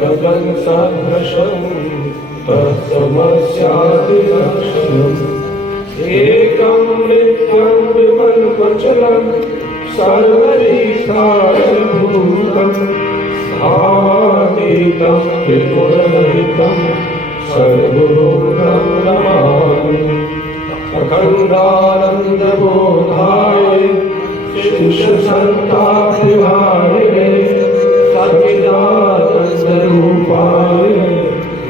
गगन सदृशं तत्समस्यादिलक्षणम् एकं नित्यं विमलमचलं सर्वैकाभूतं भावातीतं त्रिपुररहितं सर्वभूतं नमामि। अखण्डानन्दबोधाय शिष्यसन्तापहारिणे सच्चिदानन्दरूपाय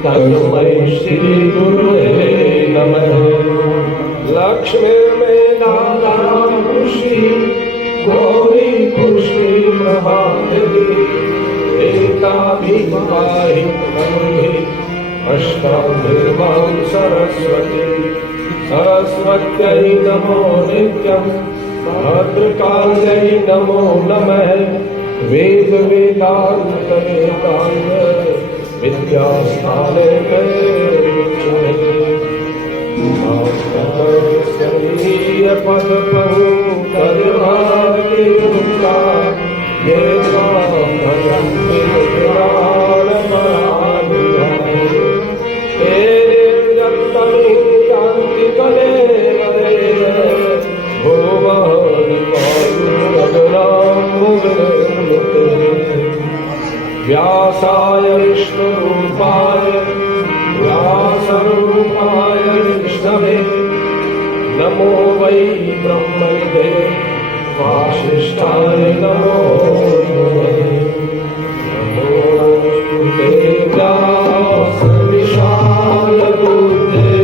तस्मै श्रीगुरुवे नमः। लक्ष्मीर्मेधाधारामुषी गौरी पुष्टि प्रभादेवी एकाभिपाहि करुणे अष्टाभिर्मां सरस्वती सरस्वत्यै नमो नित्यं भद्रकाल्यै नमो नमः। वेद वेदांत वेदांत विद्यास्थाने पद पंकजभाग्ययुक्ता ये भजन्ति व्यासाय विष्णुरूपाय व्यासरूपाय विष्णवे नमो वै ब्रह्मणे वासिष्ठाय नमो नमोस्तुते व्यास विशाल बुद्धे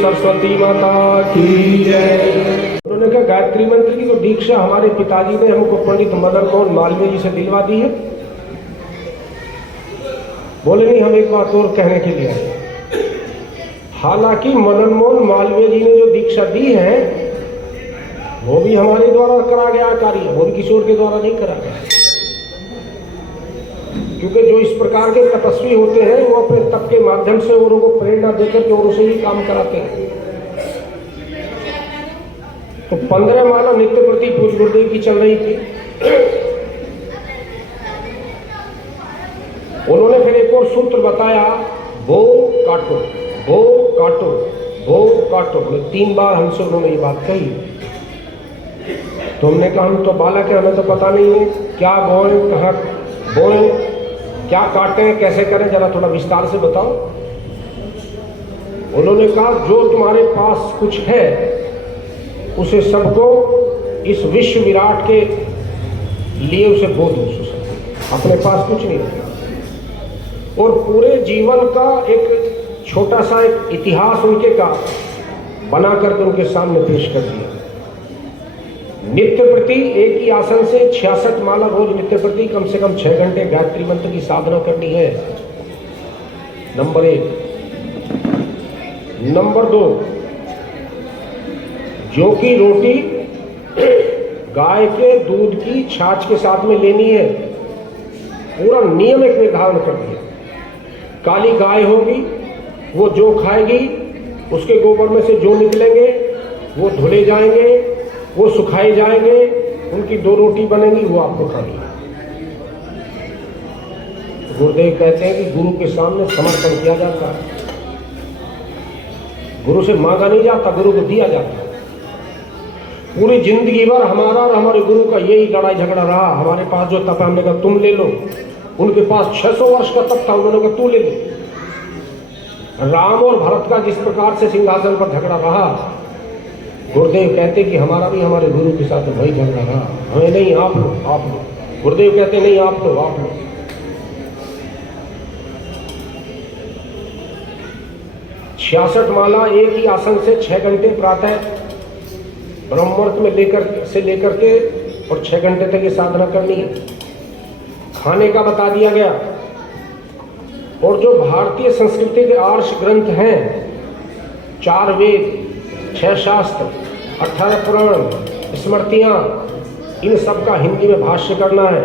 सरस्वती माता की जय। उन्होंने कहा गायत्री मंत्र की तो दीक्षा हमारे पिताजी ने हमको पंडित मदन मोहन मालवीय जी से दिलवा दी है। बोले नहीं, हम एक बात और कहने के लिए आए। हालांकि मदन मोहन मालवीय जी ने जो दीक्षा दी है वो भी हमारे द्वारा करा गया कार्य, वो भी किशोर के द्वारा नहीं करा गया। क्योंकि जो इस प्रकार के तपस्वी होते हैं वो अपने तप के माध्यम से औरों को प्रेरणा देकर के औरों से ही काम कराते हैं। तो 15 माला नित्य प्रति पूज्य गुरुदेव की चल रही थी। उन्होंने फिर एक और सूत्र बताया, भो काटो भो काटो भो काटो। 3 बार हमसे उन्होंने ये बात कही। तो हमने कहा हम तो बालक है, हमें तो पता नहीं है क्या बोए, कहाँ बोए, क्या काटें, कैसे करें, जरा थोड़ा विस्तार से बताओ। उन्होंने कहा जो तुम्हारे पास कुछ है उसे सबको इस विश्व विराट के लिए उसे बो दो। अपने पास कुछ नहीं रखा और पूरे जीवन का एक छोटा सा एक इतिहास उनके का बना करके उनके सामने पेश कर दिया। नित्य प्रति एक ही आसन से 66 माला रोज नित्य प्रति कम से कम 6 घंटे गायत्री मंत्र की साधना करनी है, नंबर 1। नंबर 2, जो की रोटी गाय के दूध की छाछ के साथ में लेनी है, पूरा नियम एक निर्धारण कर दिया। काली गाय होगी वो जो खाएगी उसके गोबर में से जो निकलेंगे वो धुले जाएंगे, वो सुखाए जाएंगे, उनकी 2 रोटी बनेगी, वो आपको खानी है। गुरुदेव कहते हैं कि गुरु के सामने समर्पण किया जाता है, गुरु से मांगा नहीं जाता, गुरु को दिया जाता है। पूरी जिंदगी भर हमारा और हमारे गुरु का यही लड़ाई झगड़ा रहा। हमारे पास जो तप है हमने कहा तुम ले लो, उनके पास 600 वर्ष का तप था, उन्होंने कहा तू ले ले। राम और भरत का जिस प्रकार से सिंहासन पर झगड़ा रहा, गुरुदेव कहते कि हमारा भी हमारे गुरु के साथ वही झगड़ा रहा। हमें नहीं, आप लो, आप लो। गुरुदेव कहते नहीं, आप लो, आप लो। 66 माला एक ही आसन से 6 घंटे प्रातः ब्रह्ममुहूर्त में लेकर के और 6 घंटे तक ये साधना करनी है। खाने का बता दिया गया। और जो भारतीय संस्कृति के आर्ष ग्रंथ हैं, 4 वेद, 6 शास्त्र, 18 पुराण, स्मृतियाँ, इन सब का हिंदी में भाष्य करना है,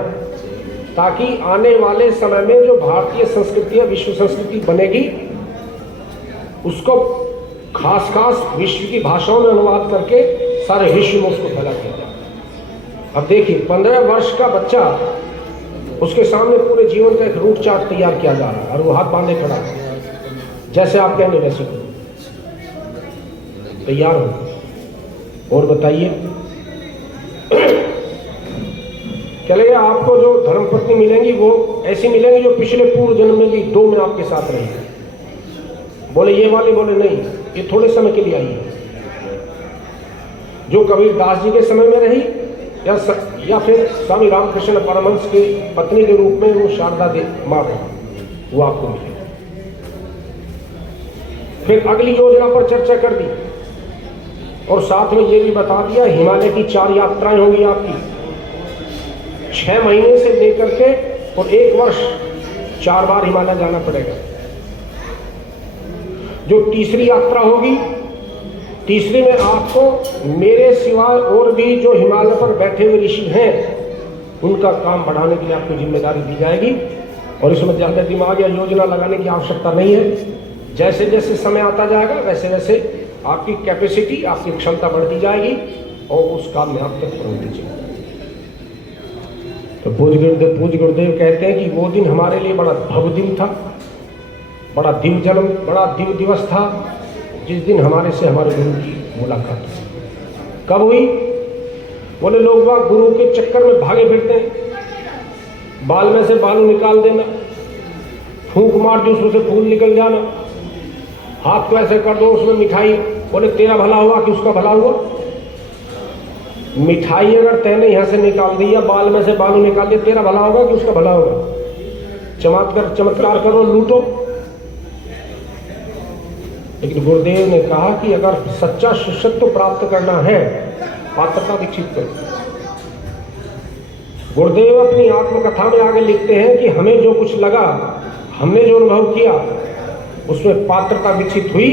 ताकि आने वाले समय में जो भारतीय संस्कृति या विश्व संस्कृति बनेगी उसको खास विश्व की भाषाओं में अनुवाद करके सारे विश्व में उसको फैला दिया जाए। अब देखिए 15 वर्ष का बच्चा, उसके सामने पूरे जीवन का एक रूट चार्ट तैयार किया जा रहा है और वो हाथ बांधे खड़ा है, जैसे आप कहेंगे वैसे करो, तैयार हो। और बताइए, चलिए आपको जो धर्मपत्नी मिलेंगी वो ऐसी मिलेंगी जो पिछले पूर्व जन्म में भी 2 में आपके साथ रही। बोले ये वाली, बोले नहीं, ये थोड़े समय के लिए आई है। जो कबीर दास जी के समय में रही या फिर स्वामी रामकृष्ण परमहंस की पत्नी के रूप में वो शारदा माँ रही, वो आपको मिलेगी। फिर अगली योजना पर चर्चा कर दी और साथ में ये भी बता दिया हिमालय की 4 यात्राएं होंगी आपकी, 6 महीने से लेकर के और 1 वर्ष 4 बार हिमालय जाना पड़ेगा। जो तीसरी यात्रा होगी, तीसरी में आपको मेरे सिवाय और भी जो हिमालय पर बैठे हुए ऋषि हैं उनका काम बढ़ाने के लिए आपको जिम्मेदारी दी जाएगी और इसमें ज़्यादा दिमाग या योजना लगाने की आवश्यकता नहीं है। जैसे जैसे समय आता जाएगा वैसे वैसे आपकी कैपेसिटी, आपकी क्षमता बढ़ती जाएगी और उस काम में आप तक पहुँच दीजिए। तो पूज्य गुरुदेव कहते हैं कि वो दिन हमारे लिए बड़ा भव्य दिन था, बड़ा दिव्य दिवस था, जिस दिन हमारे से हमारे गुरु की मुलाकात हुई। कब हुई? बोले लोग बाग गुरु के चक्कर में भागे फिरते हैं, बाल में से बालू निकाल देना, फूंक मार दी उसमें से फूल निकल जाना, हाथ को ऐसे कर दो उसमें मिठाई, बोले तेरा भला हुआ कि उसका भला हुआ। मिठाई अगर तैने यहाँ से निकाल दी या बाल में से बालू निकाल दिया, तेरा भला होगा कि उसका भला होगा। चमत्कार करो, लूटो। लेकिन गुरुदेव ने कहा कि अगर सच्चा शिष्यत्व प्राप्त करना है, पात्रता विकसित करो। गुरुदेव अपनी आत्मकथा में आगे लिखते हैं कि हमें जो कुछ लगा, हमने जो अनुभव किया, उसमें पात्रता विकसित हुई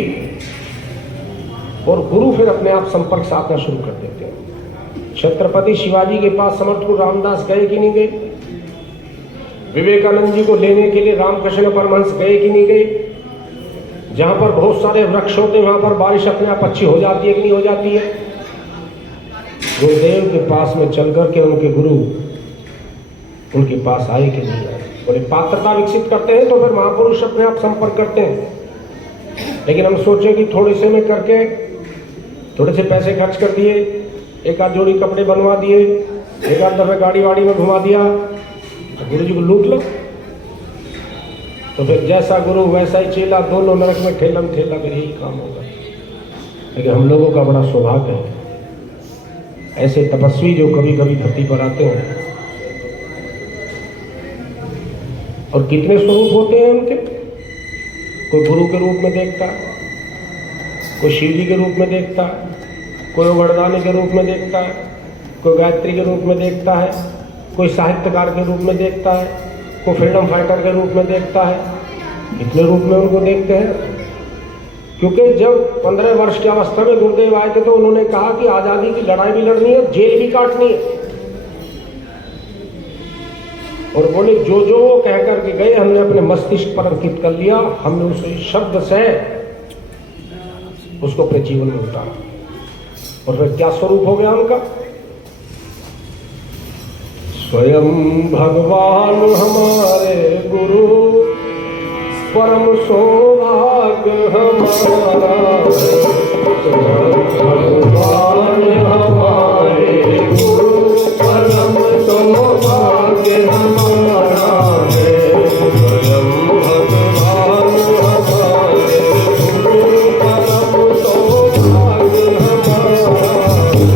और गुरु फिर अपने आप संपर्क साधना शुरू कर देते हैं। छत्रपति शिवाजी के पास समर्थ गुरु रामदास गए कि नहीं गए? विवेकानंद जी को लेने के लिए रामकृष्ण परमहंस गए कि नहीं गए? जहाँ पर बहुत सारे वृक्ष होते हैं वहाँ पर बारिश अपने आप अच्छी हो जाती है कि नहीं हो जाती है? गुरुदेव के पास में चल करके उनके गुरु उनके पास आए कि नहीं आए? बोले पात्रता विकसित करते हैं तो फिर महापुरुष अपने आप संपर्क करते हैं। लेकिन हम सोचें कि थोड़े से में करके थोड़े से पैसे खर्च कर दिए, एक आध जोड़ी कपड़े बनवा दिए, एक आध दफे गाड़ी वाड़ी में घुमा दिया, तो गुरु जी को लूट लो। तो फिर जैसा गुरु वैसा ही चेला, दोनों नरक में ठेलम ठेला, फिर यही काम होगा। लेकिन हम लोगों का बड़ा सौभाग्य है, ऐसे तपस्वी जो कभी कभी धरती पर आते हैं। और कितने स्वरूप होते हैं उनके? कोई गुरु के रूप में देखता है, कोई शिव जी के रूप में देखता है, कोई वरदानी के रूप में देखता है, कोई गायत्री के रूप में देखता है, कोई साहित्यकार के रूप में देखता है, कोई फ्रीडम फाइटर के रूप में देखता है। इतने रूप में उनको देखते हैं। क्योंकि जब 15 वर्ष की अवस्था में गुरुदेव आए थे तो उन्होंने कहा कि आज़ादी की लड़ाई भी लड़नी है, जेल भी काटनी है। और बोले जो वो कह करके गए हमने अपने मस्तिष्क पर अंकित कर लिया, हमने उसे शब्द से उसको अपने जीवन में उतारा। और फिर क्या स्वरूप हो गया उनका? स्वयं भगवान हमारे गुरु, परम सौभाग्य हमारा। स्वयं भगवान हमारे गुरु, परम सौभाग्य हमारा है। स्वयं भगवान हमारे गुरु, परम सौभाग्य हमारा है।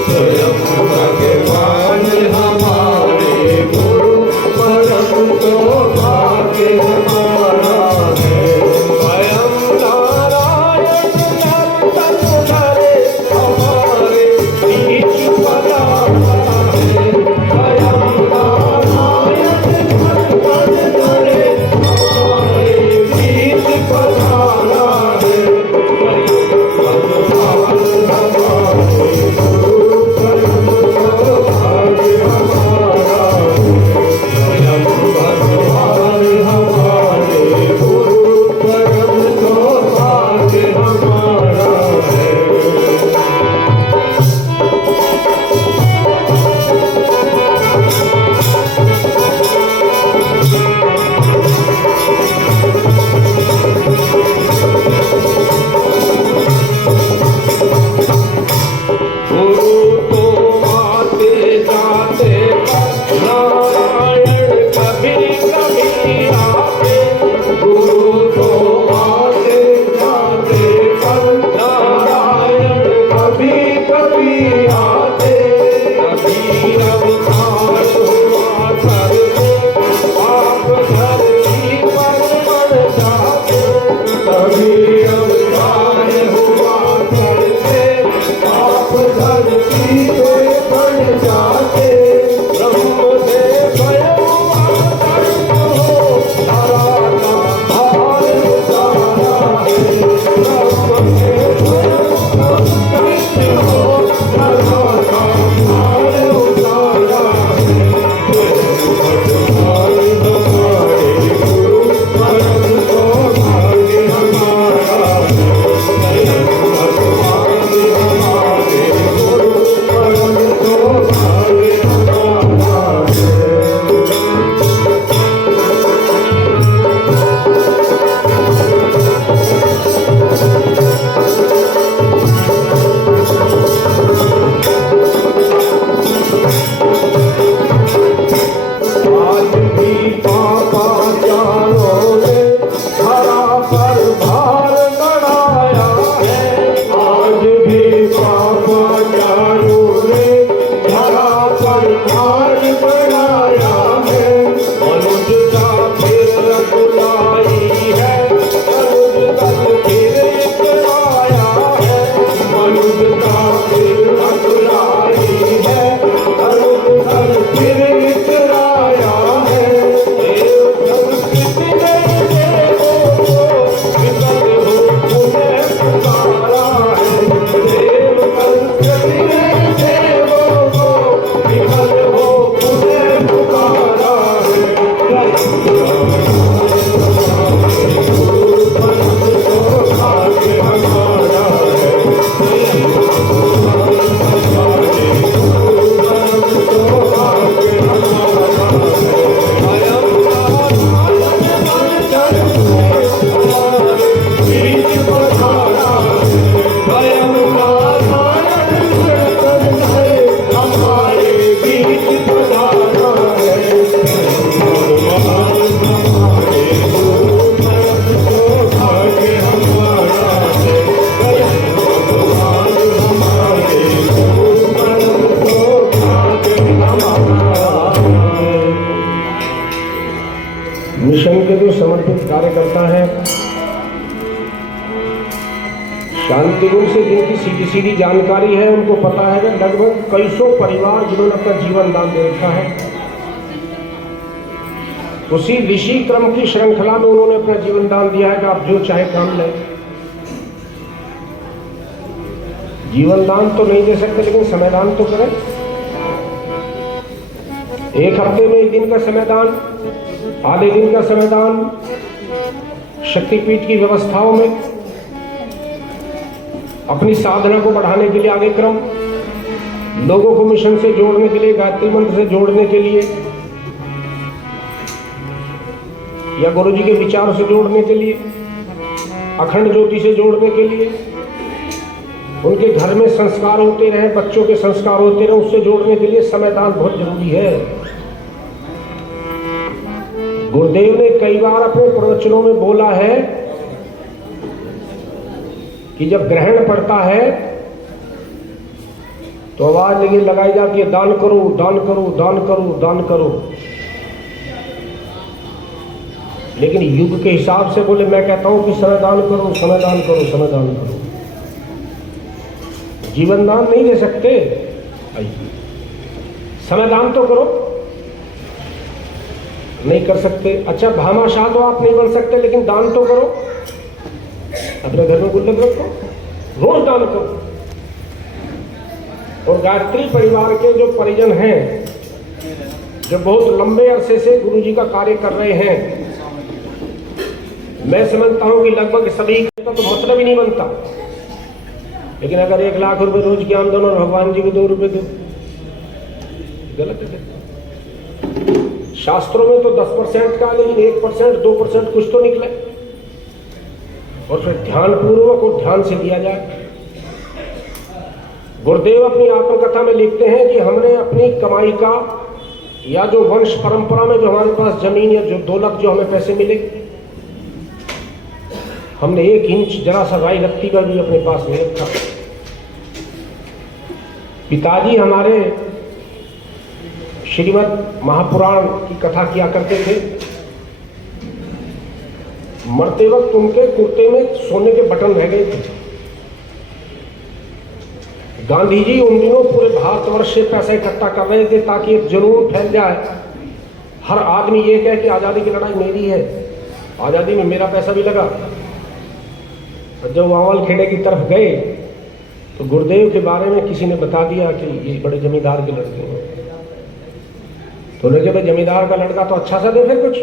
स्वयं भगवान हमारे गुरु, परम सौभाग्य हमारा है। स्वयं नारायण समर्पित कार्यकर्ता है। शांतिगुण से जिनकी सीधी सीधी जानकारी है, उनको पता है कि लगभग कई सौ परिवार जिन्होंने अपना जीवन दान दे रखा है। उसी ऋषि क्रम की श्रृंखला में उन्होंने अपना जीवन दान दिया है कि आप जो चाहे काम लें। जीवन दान तो नहीं दे सकते, लेकिन समय दान तो करें। एक हफ्ते में एक दिन का समय दान, आधे दिन का समय दान, शक्तिपीठ की व्यवस्थाओं में अपनी साधना को बढ़ाने के लिए आगे क्रम, लोगों को मिशन से जोड़ने के लिए, गायत्री मंत्र से जोड़ने के लिए, या गुरु जी के विचारों से जोड़ने के लिए, अखंड ज्योति से जोड़ने के लिए, उनके घर में संस्कार होते रहे, बच्चों के संस्कार होते रहे, उससे जोड़ने के लिए समय दान बहुत जरूरी है। गुरुदेव ने कई बार अपने प्रवचनों में बोला है कि जब ग्रहण पड़ता है तो आवाज लगाई जाती है, दान करो, दान करो, दान करो, दान करो। लेकिन युग के हिसाब से बोले, मैं कहता हूं कि समय दान करो, समय दान करो, समय दान करो। जीवन दान नहीं दे सकते, समय दान तो करो। नहीं कर सकते, अच्छा भामाशाह तो आप नहीं बन सकते, लेकिन दान तो करो। अपने घर में गुल्लक रखो, रोज दान करो। और गायत्री परिवार के जो परिजन हैं, जो बहुत लंबे अरसे से गुरु जी का कार्य कर रहे हैं, मैं समझता हूं कि लगभग सभी का तो मतलब ही नहीं बनता। लेकिन अगर 1 लाख रुपए रोज की आमदन और भगवान जी को 2 रुपए दो, गलत है। शास्त्रों में तो 10% का, लेकिन 1%, 2% कुछ तो निकले, और फिर ध्यान पूर्वक और ध्यान से दिया जाए। गुरुदेव अपनी आत्मकथा में लिखते हैं कि हमने अपनी कमाई का, या जो वंश परंपरा में जो हमारे पास जमीन या जो दौलत जो हमें पैसे मिले, हमने 1 इंच जरा सा राई रत्ती का भी अपने पास नहीं रखा। पिताजी हमारे श्रीमद् महापुराण की कथा किया करते थे। मरते वक्त उनके कुर्ते में सोने के बटन रह गए थे। गांधी जी उन दिनों पूरे भारतवर्ष से पैसा इकट्ठा कर रहे थे ताकि एक जुनून फैल जाए, हर आदमी ये कहे कि आज़ादी की लड़ाई मेरी है, आज़ादी में मेरा पैसा भी लगा। और जब वावल खेड़े की तरफ गए तो गुरुदेव के बारे में किसी ने बता दिया कि ये बड़े जमींदार के लड़के हैं। तो उन्होंने कहा, जमींदार का लड़का तो अच्छा सा दे फिर कुछ।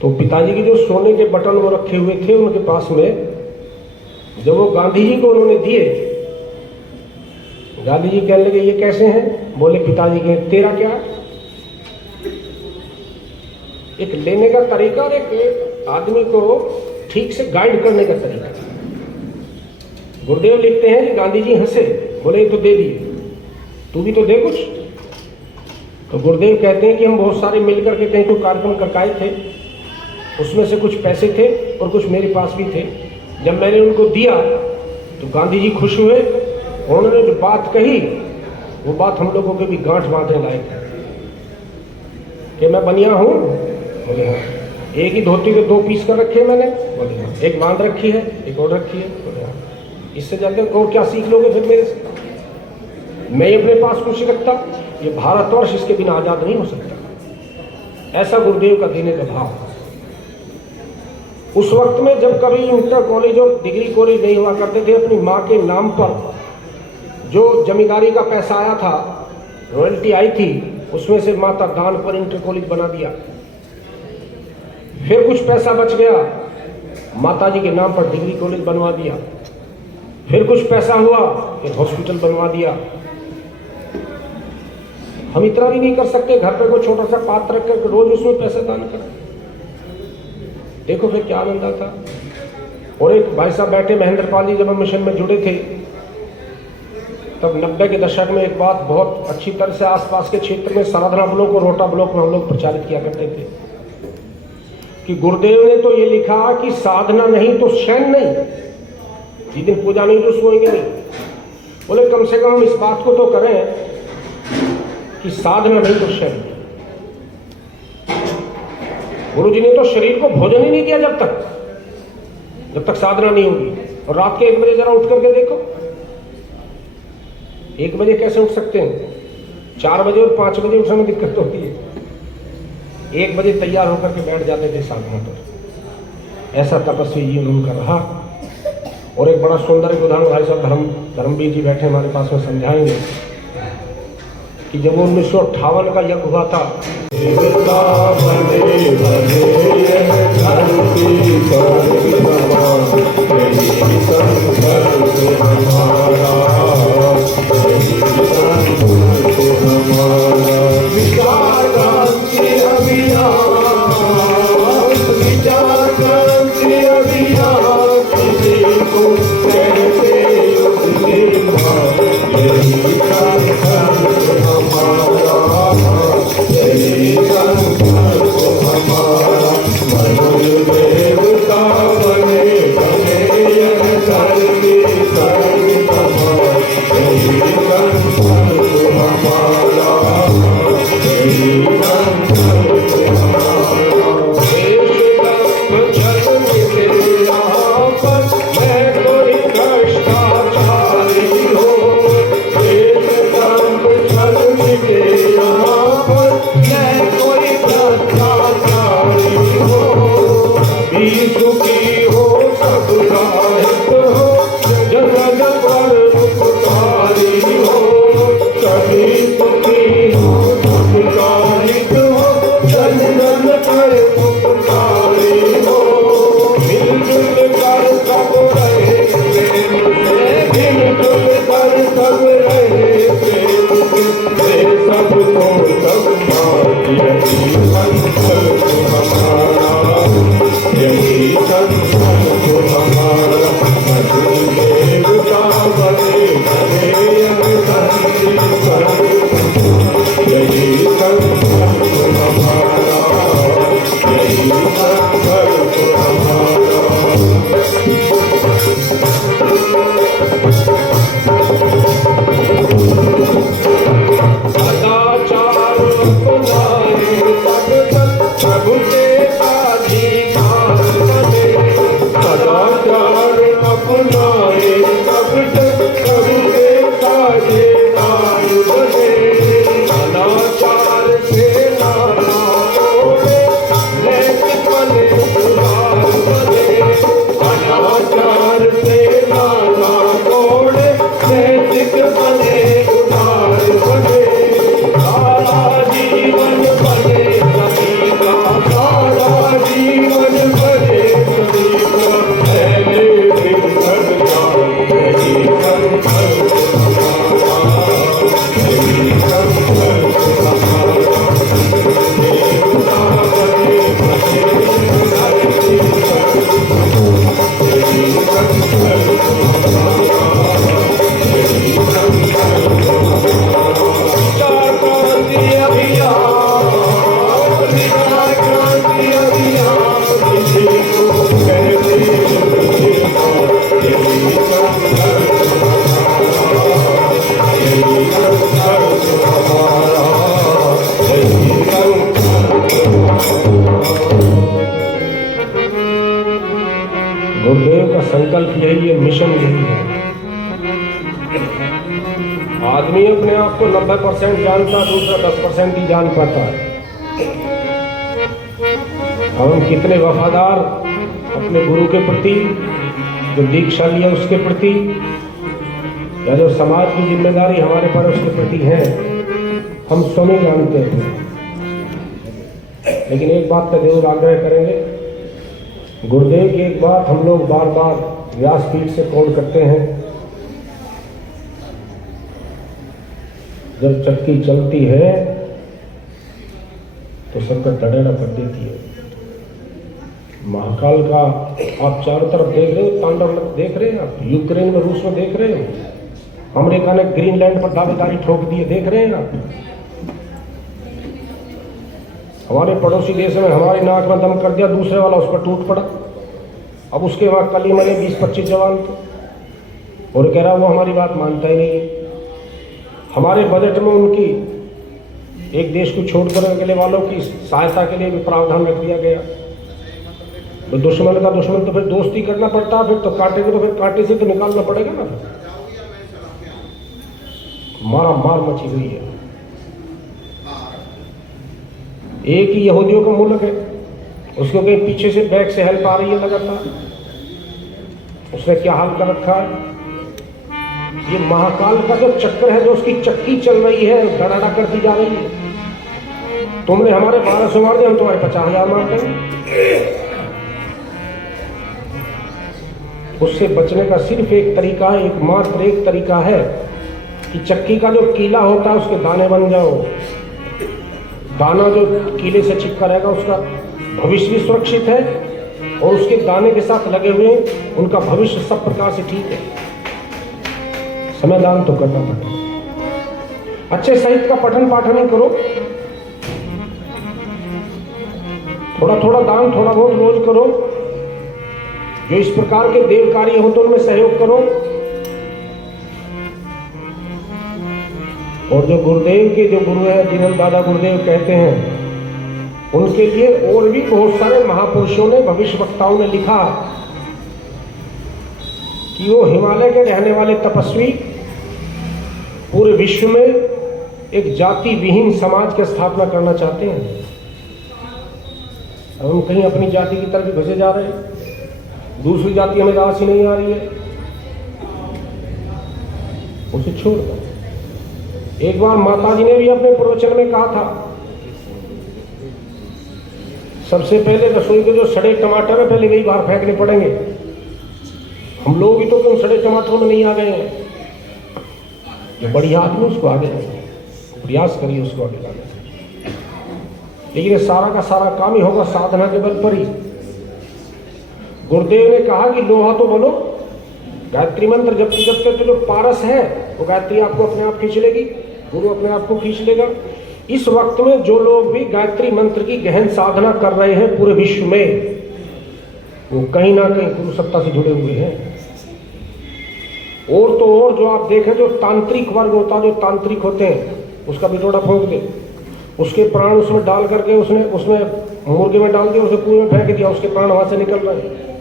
तो पिताजी के जो सोने के बटन वो रखे हुए थे उनके पास में, जब वो गांधी जी को उन्होंने दिए, गांधी जी कहने लगे, ये कैसे हैं? बोले पिताजी के, तेरा क्या? एक लेने का तरीका और एक आदमी को ठीक से गाइड करने का तरीका। गुरुदेव लिखते हैं कि गांधी जी हंसे, बोले ये तो दे दिए, तू भी तो दे कुछ। तो गुरुदेव कहते हैं कि हम बहुत सारे मिलकर के कहीं तो कार्यक्रम करवाए थे, उसमें से कुछ पैसे थे और कुछ मेरे पास भी थे। जब मैंने उनको दिया तो गांधी जी खुश हुए, उन्होंने जो बात कही वो बात हम लोगों के भी गांठ बांधने लायक है कि मैं बनिया हूँ। बोले हाँ। एक ही धोती के 2 पीस कर रखे मैंने? बोले हाँ। एक बांध रखी है, एक और रखी है? बोले हाँ। इससे जाकर और क्या सीख लोगे फिर मेरे से? मैं अपने पास कुछ रखता, ये भारतवर्ष इसके बिना आजाद नहीं हो सकता। ऐसा गुरुदेव का देने का भाव। उस वक्त में जब कभी इंटर कॉलेज और डिग्री कॉलेज नहीं हुआ करते थे, अपनी माँ के नाम पर जो जमींदारी का पैसा आया था, रॉयल्टी आई थी, उसमें से माता दान पर इंटर कॉलेज बना दिया। फिर कुछ पैसा बच गया, माताजी के नाम पर डिग्री कॉलेज बनवा दिया। फिर कुछ पैसा हुआ, फिर हॉस्पिटल बनवा दिया। हम इतना भी नहीं कर सकते, घर पे कोई छोटा सा पात्र रख कर रोज उसमें पैसा दान कर। देखो फिर क्या आनंद आता। और एक भाई साहब बैठे महेंद्र पाल जी, जब हम मिशन में जुड़े थे तब 90 के दशक में एक बात बहुत अच्छी तरह से आसपास के क्षेत्र में साधना ब्लॉक और रोटा ब्लॉक में हम लोग प्रचारित किया करते थे कि गुरुदेव ने तो ये लिखा कि साधना नहीं तो शयन नहीं, जिस दिन पूजा नहीं तो सोएंगे नहीं। बोले कम से कम हम इस बात को तो करें कि साधना नहीं तो शयन। गुरु जी ने तो शरीर को भोजन ही नहीं दिया जब तक साधना नहीं होगी। और रात के 1 बजे जरा उठ करके देखो, 1 बजे कैसे उठ सकते हैं? 4 बजे और 5 बजे उठने में दिक्कत होती है। 1 बजे तैयार होकर के बैठ जाते थे साधना पर। ऐसा तपस्वी जीवन उनका रहा। और एक बड़ा सुंदर एक उदाहरण भाई साहब धर्मवीर जी बैठे हमारे पास में समझाएंगे कि जब 1958 का यज्ञ हुआ था, गुरुदेव का संकल्प यही है, मिशन यही है। आदमी अपने आप को 90% जानता, दूसरा 10% ही जान पाता है। हम कितने वफादार अपने गुरु के प्रति, जो दीक्षा लिया उसके प्रति, या जो समाज की जिम्मेदारी हमारे पर उसके प्रति है, हम स्वयं जानते हैं। लेकिन एक बात का जरूर आग्रह करेंगे, गुरुदेव की एक बात हम लोग बार बार व्यासपीठ से कोट करते हैं, जब चक्की चलती है तो सबका दड़ेड़ा कर देती है। महाकाल का आप चारों तरफ देख रहे हो, तांडव देख रहे हैं आप, यूक्रेन में, रूस में देख रहे हो, अमेरिका ने ग्रीनलैंड पर दावेदारी ठोक दी है, देख रहे हैं आप। हमारे पड़ोसी देश में हमारी नाक में दम कर दिया, दूसरे वाला उस पर टूट पड़ा। अब उसके वहां कल ही मरे 20-25 जवान थे, और कह रहा वो हमारी बात मानता ही नहीं है। हमारे बजट में उनकी एक देश को छोड़कर अकेले वालों की सहायता के लिए भी प्रावधान रख दिया गया। तो दुश्मन का दुश्मन तो फिर दोस्ती करना पड़ता है, फिर तो कांटे को तो फिर कांटे से तो निकालना पड़ेगा ना। मारा मार मची हुई है। एक ही यहूदियों का मुल्क है, उसको कहीं पीछे से बैक से हेल्प आ रही है लगातार। उसने क्या हाल कर रखा है। ये महाकाल का जो चक्कर है, जो उसकी चक्की चल रही है, धड़ाधड़ करती जा रही है। तुमने हमारे 1200 मार दिए, हम तुम्हारे 50,000 मार देंगे। उससे बचने का सिर्फ एक तरीका है, एकमात्र एक तरीका है कि चक्की का जो कीला होता है उसके दाने बन जाओ। दाना जो कीले से चिपका रहेगा उसका भविष्य भी सुरक्षित है, और उसके दाने के साथ लगे हुए उनका भविष्य सब प्रकार से ठीक है। समयदान तो करना पड़ेगा। अच्छे साहित्य का पठन पाठन ही करो, थोड़ा थोड़ा दान थोड़ा बहुत रोज करो। जो इस प्रकार के देव कार्य हो तो उनमें सहयोग करो। और जो गुरुदेव के जो गुरु है, जिन्हें दादा गुरुदेव कहते हैं, उनके लिए और भी बहुत सारे महापुरुषों ने, भविष्यवक्ताओं ने लिखा कि वो हिमालय के रहने वाले तपस्वी पूरे विश्व में एक जाति विहीन समाज की स्थापना करना चाहते हैं। हम कहीं अपनी जाति की तरफ घसे जा रहे हैं, दूसरी जाति हमें रास ही नहीं आ रही है, उसे छोड़ दो। एक बार माता जी ने भी अपने प्रवचन में कहा था, सबसे पहले रसोई के जो सड़े टमाटर है पहले वही बाहर फेंकने पड़ेंगे। हम लोग ही तो उन सड़े टमाटरों में नहीं आ गए हैं। जो बढ़िया आदमी उसको आगे प्रयास करिए, उसको आगे लाने। लेकिन ये सारा का सारा काम ही होगा साधना के बल पर ही। गुरुदेव ने कहा कि लोहा तो बोलो, गायत्री मंत्र जबकि जब तो जो पारस है वो गायत्री आपको अपने आप खींच लेगी, गुरु अपने आप को खींच लेगा। इस वक्त में जो लोग भी गायत्री मंत्र की गहन साधना कर रहे हैं पूरे विश्व में, वो कहीं ना कहीं गुरु सत्ता से जुड़े हुए हैं। और तो और जो आप देखें, जो तांत्रिक वर्ग होता है, जो तांत्रिक होते हैं, उसका बिटोड़ा फोड़ दे, उसके प्राण उसमें डाल करके उसमें मुर्गे में डाल दिया, उसे कुएं में फेंक दिया, उसके प्राण वहां से निकल रहे हैं।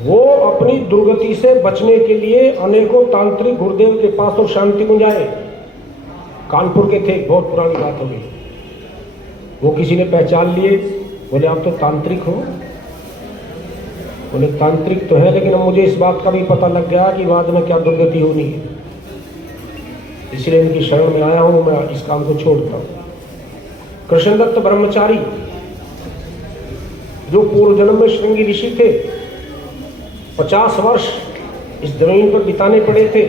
वो अपनी दुर्गति से बचने के लिए अनेकों तांत्रिक गुरुदेव के पास तो शांति कुंज आए, कानपुर के थे, बहुत पुरानी बात हो गई। वो किसी ने पहचान लिए, बोले आप तो तांत्रिक हो। बोले तांत्रिक तो है, लेकिन अब मुझे इस बात का भी पता लग गया कि बाद में क्या दुर्गति होनी है, इसलिए इनकी शरण में आया हूं, मैं इस काम को छोड़ता हूं। कृष्णदत्त ब्रह्मचारी जो पूर्व जन्म में श्रृंगी ऋषि थे, 50 वर्ष इस जमीन पर बिताने पड़े थे,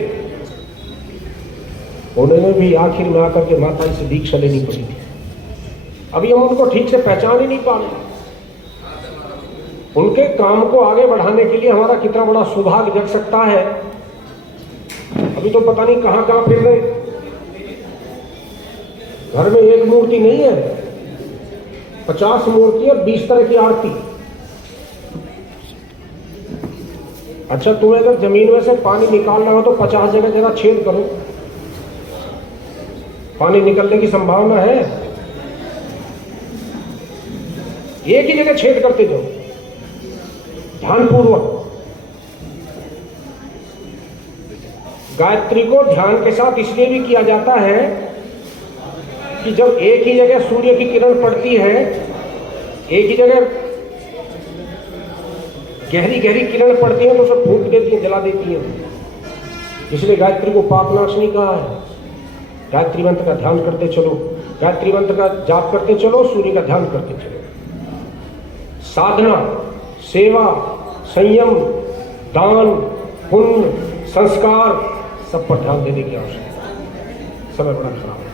उन्होंने भी आखिर में आकर के माता से दीक्षा लेनी पड़ी थी। अभी हम उनको ठीक से पहचान ही नहीं पा रहे। उनके काम को आगे बढ़ाने के लिए हमारा कितना बड़ा सौभाग्य जग सकता है। अभी तो पता नहीं कहां कहां फिर रहे। घर में एक मूर्ति नहीं है, 50 मूर्ति और 20 तरह की आरती। अच्छा, तुम्हें अगर जमीन में से पानी निकालना हो तो 50 जगह जरा छेद करो, पानी निकलने की संभावना है। एक ही जगह छेद करते जाओ ध्यानपूर्वक। गायत्री को ध्यान के साथ इसलिए भी किया जाता है कि जब एक ही जगह सूर्य की किरण पड़ती है, एक ही जगह गहरी गहरी किरण पड़ती है तो उसे फूंक देती है, जला देती है। इसलिए गायत्री को पापनाशनी कहा है। गायत्री मंत्र का ध्यान करते चलो, गायत्री मंत्र का जाप करते चलो, सूर्य का ध्यान करते चलो। साधना, सेवा, संयम, दान, पुण्य, संस्कार, सब पर ध्यान देने की आवश्यकता है। समय बड़ा खराब है।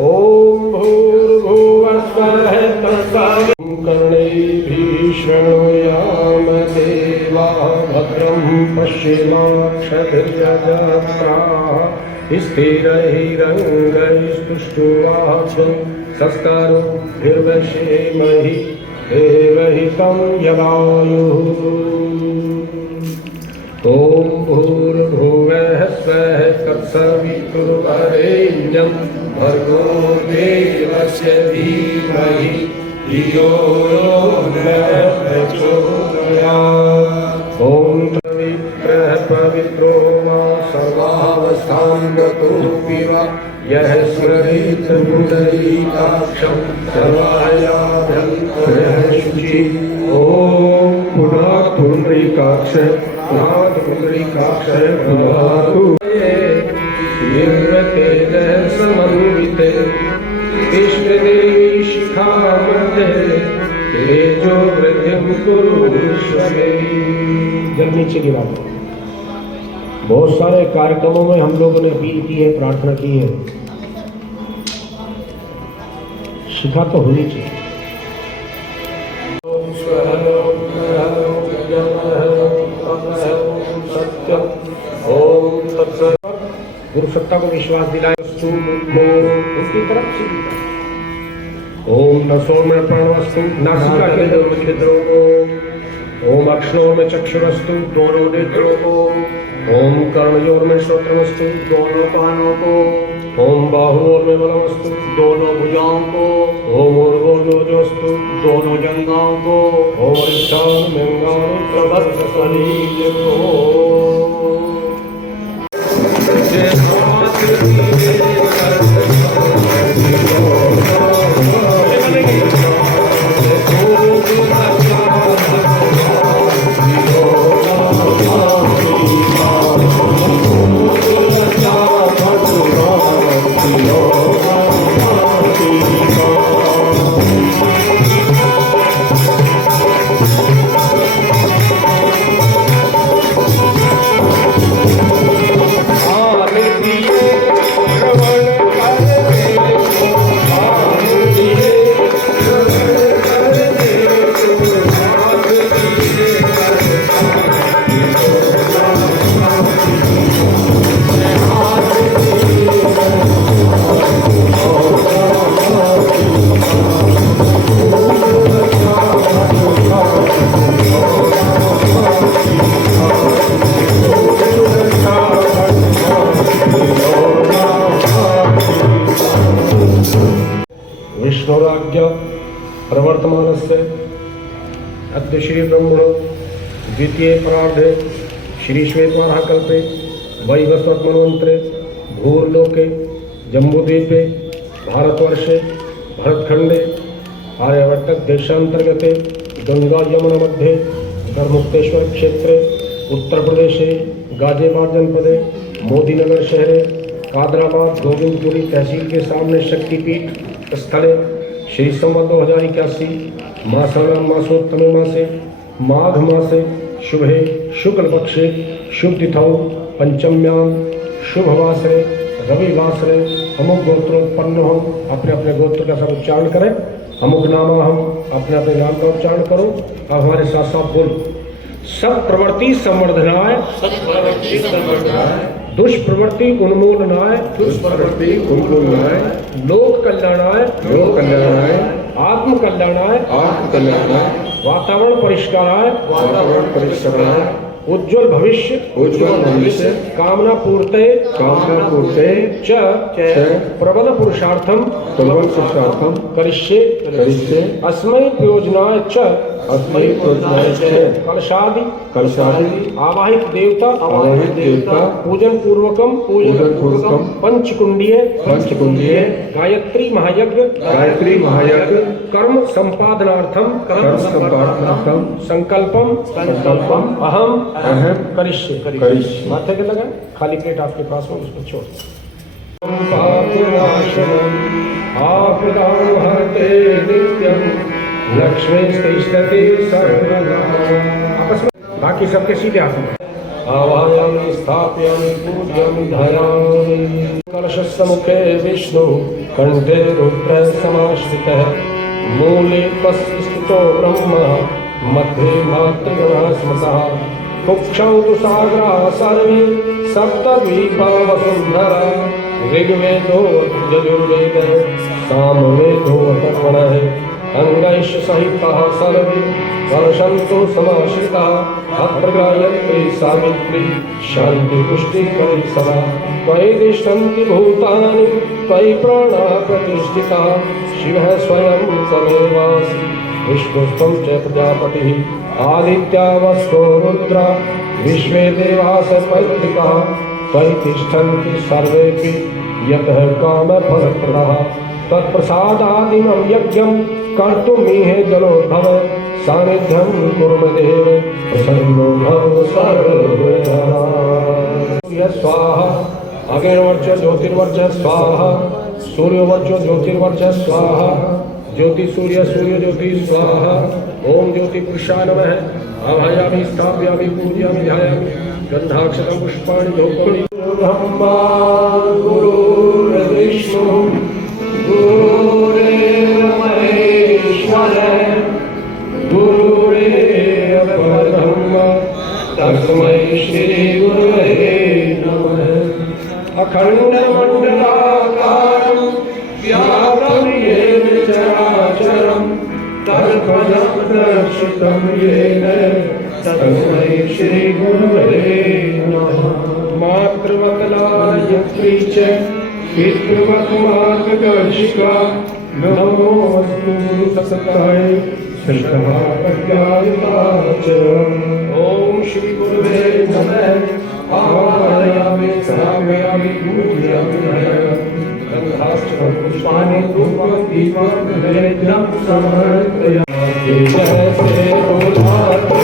ओम भूर्भुवस्सुवः तत्सवितुर्वरेण्यं कर्णेभिः शृणुयाम देवाः भद्रं पश्येमाक्षभिर्यजत्राः स्थिरैरङ्गैस्तुष्टुवाचः देवहितं यदायुः। ओम भूर्भुवः तत्सवितुर्वरेण्यं भर्गो देवस्य धीमहि धियो यो नः प्रचोदयात्। ॐ पवित्रो मा सर्वावस्थां गतोऽपि वा यः स्मरेत् पुण्डरीकाक्षं सर्वायाभ्यन्तरः शुचिः। ॐ पुनात् पुण्डरीकाक्ष पुनात् पुण्डरीकाक्ष पुनातु निर्वतेजः समन्विते विश्वदेवी शिखामध्ये तेजो वृद्धिं कुरुष्व मे। जल नीचे गिरा दो। बहुत सारे कार्यक्रमों में हम लोगों ने अपील की है, प्रार्थना की है, शिखा तो होनी चाहिए। गुरु सत्ता को विश्वास दिलाए उनकी तरफ से। ओम नसो में प्राणवस्तु नासिका के दोनों छिद्रों को, ओम अक्षणों में चक्षुरस्तु दोनों नेत्रों को, ओम कर्णयोर में श्रोत्रमस्तु दोनों कानों को, ओम बाहुओं में बलमस्तु दोनों भुजाओं को, ओम ऊर्ध्वों में ओजोस्तु दोनों जंघाओं को, ओम ईशान में अंगारों प्रबर्ध शरीर को। विष्णुराज्ञ प्रवर्तमानस्य अद्य श्री ब्रह्मणो द्वितीय परार्धे श्री श्वेतवाराहकल्पे वैवस्वतमन्वन्तरे भूर्लोके जम्बूद्वीपे भारतवर्षे भरतखंडे आर्यवर्तक देशांतर्गते गंगा यमुना मध्ये गढ़मुक्तेश्वर क्षेत्रे उत्तर प्रदेशे गाजियाबाद जनपदे मोदीनगर शहरे कादराबाद गोविंदपुरी तहसील के सामने शक्तिपीठ स्थले श्री संवत 2081 मासानां मासोत्तमे मासे माघ मासे शुभे शुक्ल पक्षे शुभ तिथौ पंचम्यां शुभवासरे रविवासरे अमुक गोत्रोत्पन्न हम अपने अपने गोत्र का सब उच्चारण करें। अमुक नामा हम अपने अपने नाम का उच्चारण करो। अब हमारे साथ साथ बोलो। सब प्रवृत्ति संवर्धनाय दुष्प्रवृत्ति उन्मूलनाय लोक कल्याणाय आत्म कल्याणाय वातावरण परिष्काराय उज्ज्वल भविष्य कामना पूर्ते च प्रबल पुरुषार्थम करिष्ये अस्मै प्रयोजनाय च कलशादि आवाहित देवता पूजन पूर्वकम पंचकुंडीय गायत्री महायज्ञ कर्म संपादनार्थम संकल्पम अहम करिष्ये। माथे के लगा खाली प्लेट आपके पास में उसको छोड़। लक्ष्मी तिष्ठति सर्वदा। आपस में बाकी सबके सीधे हाथ में आवाहयामि स्थापयामि पूजयामि धरामि। कलशस्य मुखे विष्णु कंठे रुद्रः समाश्रितः मूले तस्य स्थितो ब्रह्म मध्ये मातृगणः स्मृतः कुक्षौ तु सागराः सर्वे सप्तद्वीपा वसुन्धरा ऋग्वेदो यजुर्वेदः सामवेदो अथर्वणः अंगैश्च सहिताः सर्वे वर्षन्तु समाश्रिताः अत्र गायत्री सावित्री शान्ति पुष्टिकरी सदा त्वयि तिष्ठन्ति भूतानि त्वयि प्राणाः प्रतिष्ठिताः शिवः स्वयं त्वमेवासि विष्णुस्त्वं च प्रजापतिः आदित्यावस्तो रुद्रा विश्वे देवाः सपत्निकाः त्वयि तिष्ठन्ति सर्वेऽपि यतः कामफलप्रदाः तत्प्रसादादिमं यज्ञं कर्तुमीहे जलोद्भव सानिध्यं कुर्मदेव प्रसन्नो भव सर्वदा स्वाहा अग्निर्वर्च ज्योतिर्वर्च स्वाहा सूर्यवर्च ज्योतिर्वर्च स्वाहा ज्योति सूर्य सूर्य ज्योति स्वाहा ओम ज्योति पुरुषाय नमः आवाहयामि स्थापयामि पूजयामि ध्यायामि गंधाक्षतं पुष्पाणि धूपानि ब्रह्मा गुरुर्विष्णु गुरुरेव महेश्वरः गुरुरेव परब्रह्म तस्मै श्री गुरवे नमः अखण्डमण्डलाकारं व्याप्तं येन चराचरं तत्पदं दर्शितं येन तस्मै श्री गुरवे नमः मातृवत्सलायत्री च पितृवत् मार्गदर्शिका नमोऽस्तु सत्ताय प्रज्ञायता च ओम श्री गुरुवे नमः आवाहयामि स्थापयामि पूजयामि गन्धाक्षतं पुष्पाणि धूपं दीपं नैवेद्यं समर्पयामि जैसे बुलाते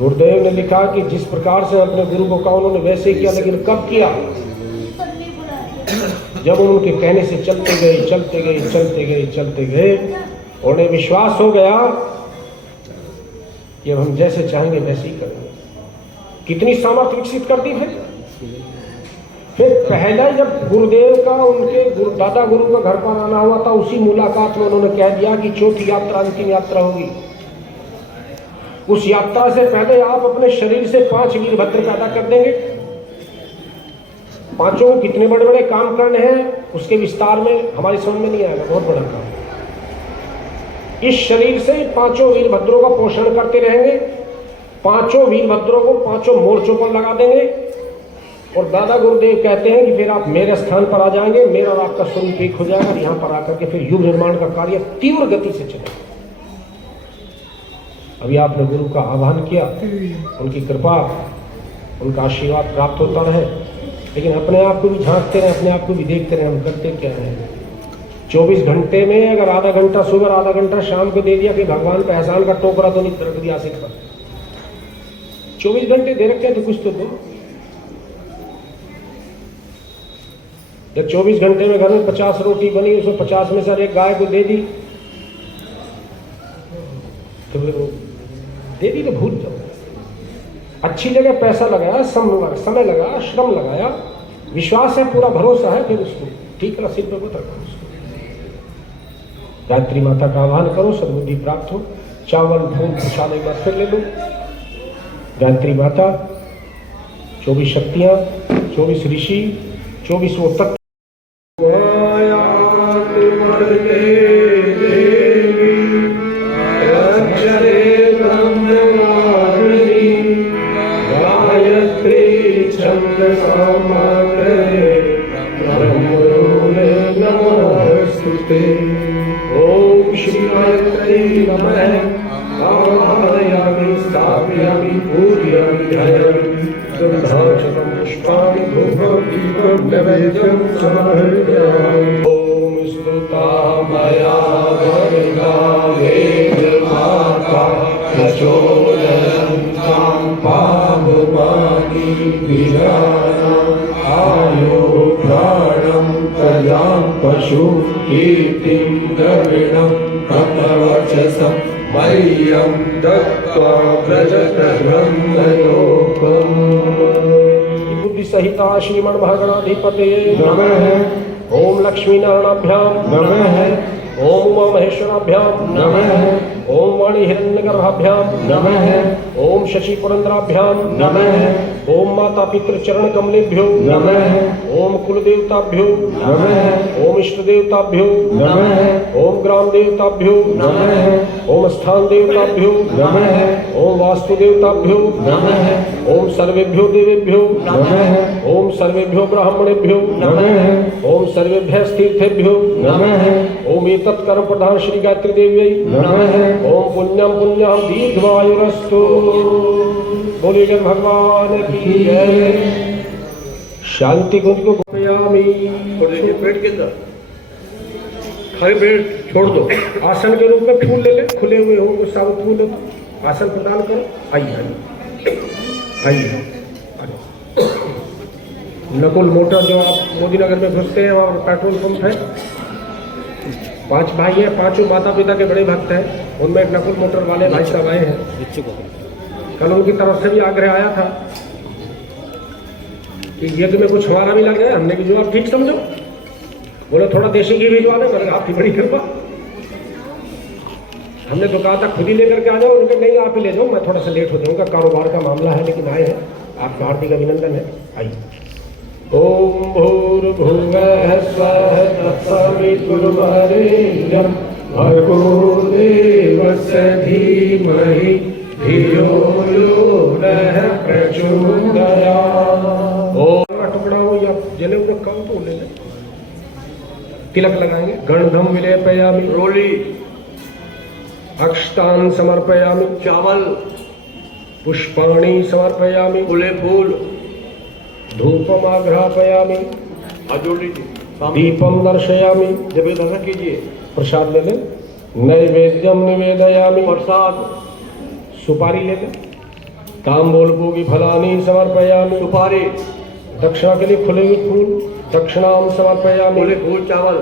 गुरुदेव ने लिखा कि जिस प्रकार से अपने गुरु को कहा उन्होंने वैसे किया, लेकिन कब किया? जब उनके कहने से चलते गए उन्हें विश्वास हो गया कि अब हम जैसे चाहेंगे वैसे ही करेंगे। कितनी सामर्थ्य विकसित कर दी। फिर पहला जब गुरुदेव का उनके दादा गुरु का घर पर आना हुआ था, उसी मुलाकात में उन्होंने कह दिया कि चौथी यात्रा अंतिम यात्रा होगी। उस यात्रा से पहले आप अपने शरीर से 5 वीरभद्र पैदा कर देंगे। पांचों कितने बड़े बड़े काम करने हैं। उसके विस्तार में हमारी समझ में नहीं आएगा, बहुत बड़ा काम। इस शरीर से 5 वीरभद्रों का पोषण करते रहेंगे, 5 वीरभद्रों को 5 मोर्चों पर लगा देंगे। और दादा गुरुदेव कहते हैं कि फिर आप मेरे स्थान पर आ जाएंगे, मेरा और आपका स्वरूप एक हो जाएगा, यहाँ पर आकर के फिर युग निर्माण का कार्य तीव्र गति से चलेगा। अभी आपने गुरु का आह्वान किया, उनकी कृपा, उनका आशीर्वाद प्राप्त होता रहे, लेकिन अपने आप को भी झांकते रहे, अपने आप को भी देखते रहे, हम करते क्या रहे। 24 घंटे में अगर आधा घंटा सुबह, आधा घंटा शाम को दे दिया कि भगवान का एहसान का टोकरा तो नहीं रख दिया सिर पर। 24 घंटे दे रखे तो कुछ तो दो। जब 24 घंटे में घर में 50 रोटी बनी, उसमें 50 में से एक गाय को दे दी, तो दे दी तो भूल जाओ। अच्छी जगह पैसा लगाया, समय लगाया, श्रम लगाया, विश्वास है, पूरा भरोसा है, फिर उसको ठीक रसीद पे मत रखो। उसको गायत्री माता का आह्वान करो, सद्बुद्धि प्राप्त हो। चावल फूल प्रसाद एक बार फिर ले लो। गायत्री माता, 24 शक्तियां, 24 ऋषि, 24 वो तत्व। ओम श्री गायत्री नमः। आवाहयामि स्थापयामि पूजयामि ध्यायामि गन्धाक्षतं पुष्पाणि धूपं दीपं नैवेद्यं समर्पयामि। ओम स्तुता मया भर्गा वेदमाता प्रचोदयन्तां पावमानि वीराणाम् आयो प्राणं प्रजां पशु कीर्तिं द्रविणं कपवचसं मह्यं दत्त्वा व्रजत ब्रह्मलोकम्। बुद्धि सहिता श्रीमन्महागणाधिपतये नमः। ओम लक्ष्मी नारायणाभ्यां नमः। ओम उमा महेश्वराभ्यां नमः। ओम वाणी हिरण्यगर्भाभ्यां नमः। ओम शशि पुरंदराभ्यां नमः। ओम माता पितृ चरण कमलेभ्यो नमः। ओम कुल देवताभ्यो नमः। ओम इष्ट देवताभ्यो नमः। ओम ग्राम देवताभ्यो नमः। ओम स्थान देवताभ्यो नमः। ओम वास्तु देवताभ्यो नमः। ओम सर्वेभ्यो देवेभ्यो नमः। ओम सर्वेभ्यो ब्राह्मणेभ्यो नमः। ओम सर्वेभ्यः तीर्थेभ्यो नमः। ओम एतत् कर्म प्रधान श्री गायत्री देव्यै नमः। ओम पुण्यम पुण्यम दीर्घायुरस्तु। बोलिए जय भगवान की जय। शांति कुंज को घुमायामी। पेट के अंदर खाली पेट छोड़ दो। आसन के रूप में फूल ले ले, खुले हुए हो कुछ साबुत फूल हो तो आसन प्रदान करो। आइए आइए। नकुल मोटर जो आप मोदी नगर में घुसते हैं वहाँ पेट्रोल पंप है। 5 भाई हैं, 5 माता पिता के बड़े भक्त हैं। उनमें एक नकुल मोटर वाले भाई साहब आए हैं। कल उनकी तरफ से भी आग्रह आया था कि यज्ञ में कुछ हमारा भी लग जाए। हमने भी जो आप ठीक समझो, बोले थोड़ा देशी घी भिजवा दे। मैंने आपकी बड़ी कृपा। हमने तो कहा था खुद ही लेकर के आ जाओ। उनके नहीं आप ही ले जाओ, मैं थोड़ा सा लेट हो जाऊँगा, कारोबार का मामला है, लेकिन आए हैं। आपका हार्दिक अभिनंदन है। आइए। ओम भूर्भुवः स्वः तत्सवितुर्वरेण्यं भर्गो देवस्य धीमहि धियो यो नः प्रचोदयात्। ओम टुकड़ा हो या जले हुए कम तो ले ले। तिलक लगाएंगे। गंधम विलेपयामि। रोली, अक्षतान् समर्पयामि। चावल, पुष्पाणि समर्पयामि। फूले फूल, धूपमाघ्रापयामि। आजोड़ी दीपम दर्शयामि। जब ये दर्शन कीजिए, प्रसाद ले ले। नैवेद्यम निवेदयामि। प्रसाद, सुपारी ले ले। तांबूल भोगी फलानि समर्पयामि। सुपारी, दक्षिणा के लिए खुले हुए फूल दक्षिणाम समर्पयामि। फूले फूल, चावल।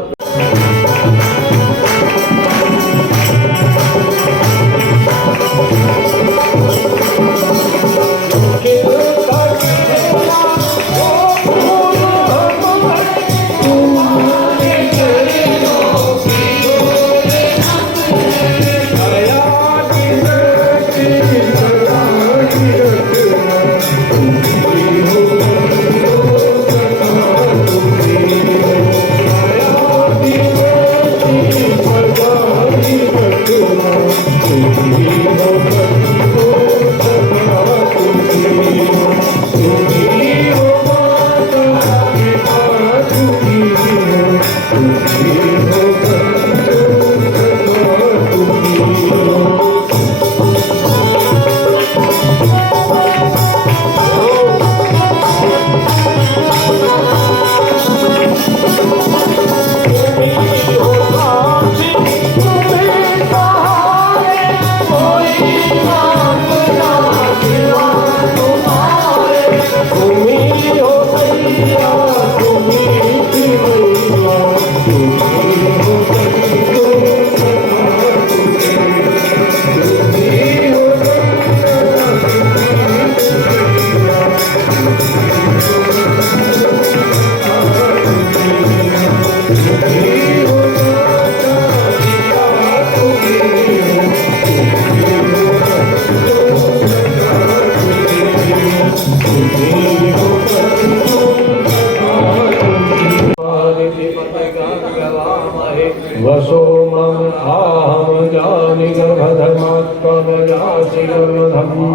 वसो मम आहम जानि गर्भधर्मात्मजासि गर्भधर्म।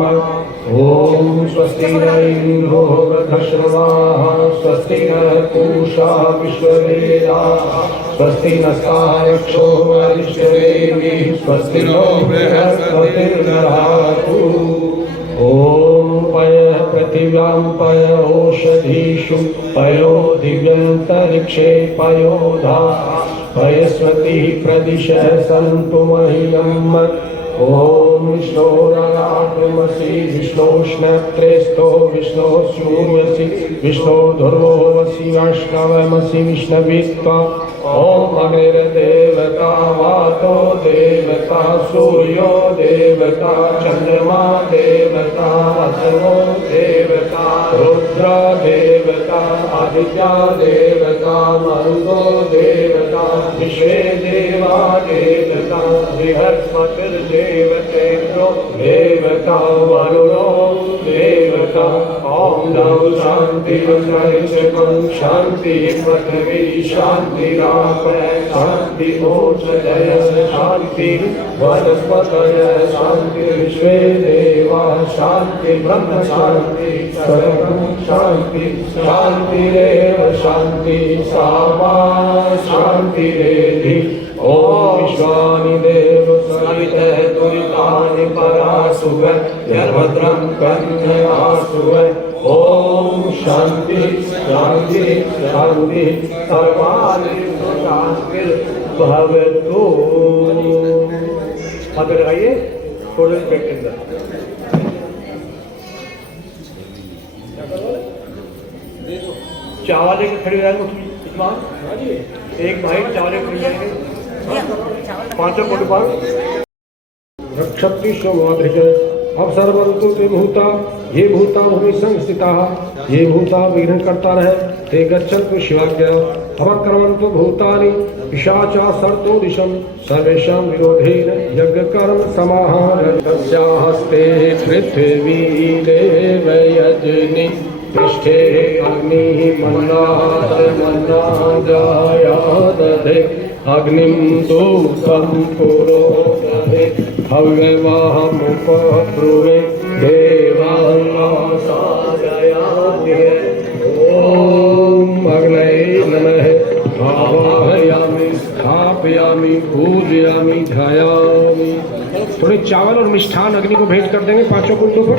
ओम स्वस्ति न इंद्रो वृद्धश्रवाः स्वस्ति न पूषा विश्ववेदाः स्वस्ति नस्तारक्षो वरिष्ठदेवी स्वस्ति नो बृहस्पतिर्दधातु। ओम पय पृथिव्यां पय ओषधीषु पयो दिव्यन्तरिक्षे पयोधा पयस्वती प्रदिशः सन्तु मह्यम्। ओम विष्णोरगात्मसि विष्णोष्णत्रेस्थो विष्णो सूर्यसि विष्णो धुर्वोऽसि वैष्णवमसि विष्णवित्वा। ओम अग्निर्देवता वातो देवता सूर्यो देवता चंद्रमा देवता वसवो देवता रुद्र देवता आदित्य देवता मरुतो देवता विश्वे देवा देवता बृहस्पतिर्देवतेन्द्रो देवता वरुणो देवता। ओम नमः शांति शांति पृथ्वी शांति शांति मोक्षजय शांति वनस्पतय शांति विश्वे देवा शांति ब्रह्म शांति सर्वं शांति शांतिरेव शांति सामा शांतिरेधि। ओम विश्वानि देव सवितः दुरितानि परासुव यर्भद्रं कन्ययासुव। ओम शांति शांति शांति सर्वाणि शांतिर्भवतु। हाथ लगाइए थोड़े से पेट के अंदर। चावल के खड़े रहेंगे एक भाई चावल खड़े रहेंगे 500 कोटि पार रक्षति सोमाद्रिक। अब सर्वंतु ते भूता ये भूता भूमि संस्थिता ये भूता विघ्न करता रहे ते गच्छन्तु शिवाज्ञा। अवक्रमन्तु भूतानि पिशाचा सर्तो दिशं सर्वेषां विरोधेन यज्ञकर्म समाहरन्। तस्या हस्ते पृथिवी देवयजनि पृष्ठे अग्निः मन्नादाया दधे अग्निं दूतं पुरोदधे हव्यवाहमुपब्रुवे देवासादयादिहे। ओम अग्नये नमः आवाहयामि स्थापयामि पूजयामि ध्यायामि। थोड़े चावल और मिष्ठान अग्नि को भेंट कर देंगे 5 कुंडों पर।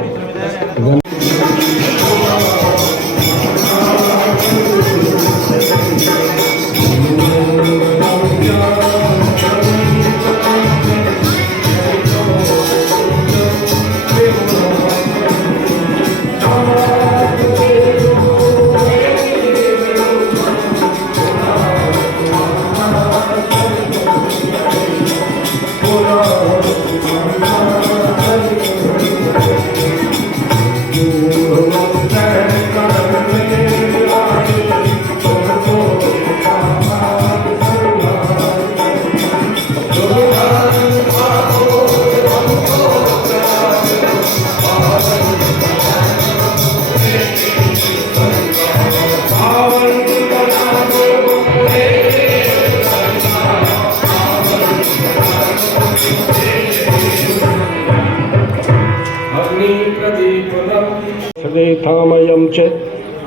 थामयं च